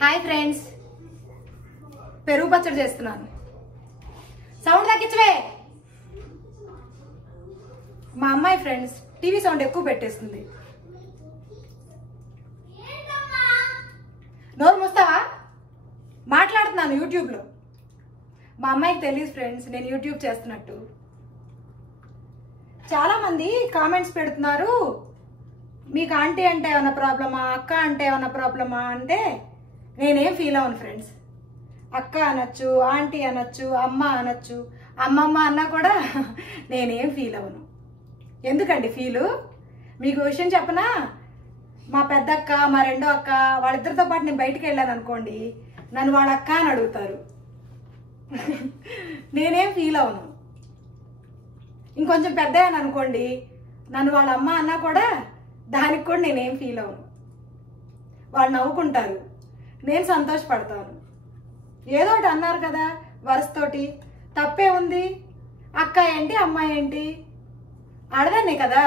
Hi friends, పెరుగు పచ్చడి చేస్తున్నాను. సౌండ్ తగ్గించవే. మా అమ్మాయి ఫ్రెండ్స్ టీవీ సౌండ్ ఎక్కువ పెట్టేస్తుంది. నోరు మూస్తావా? మాట్లాడుతున్నాను యూట్యూబ్లో. మా అమ్మాయికి తెలియదు ఫ్రెండ్స్ నేను యూట్యూబ్ చేస్తున్నట్టు. చాలా మంది కామెంట్స్ పెడుతున్నారు, మీకు ఆంటీ అంటే ఏమన్నా ప్రాబ్లమా, అక్క అంటే ఏమన్నా ప్రాబ్లమా అంటే నేనేం ఫీల్ అవ్వను ఫ్రెండ్స్. అక్క అనొచ్చు, ఆంటీ అనొచ్చు, అమ్మ అనొచ్చు, అమ్మమ్మ అన్నా కూడా నేనేం ఫీల్ అవ్వను. ఎందుకండి ఫీలు? మీకు విషయం చెప్పనా, మా పెద్ద అక్క, మా రెండో అక్క వాళ్ళిద్దరితో పాటు నేను బయటికి వెళ్ళాను అనుకోండి, నన్ను వాళ్ళ అక్క అని అడుగుతారు. నేనేం ఫీల్ అవ్వను. ఇంకొంచెం పెద్ద అని అనుకోండి, నన్ను వాళ్ళ అమ్మ అన్నా కూడా దానికి కూడా నేనేం ఫీల్ అవ్వను. వాళ్ళు నవ్వుకుంటారు, నేను సంతోషపడతాను. ఏదో ఒకటి అన్నారు కదా వరుసతోటి, తప్పే ఉంది. అక్క ఏంటి, అమ్మాయి ఏంటి, ఆడదాన్నే కదా.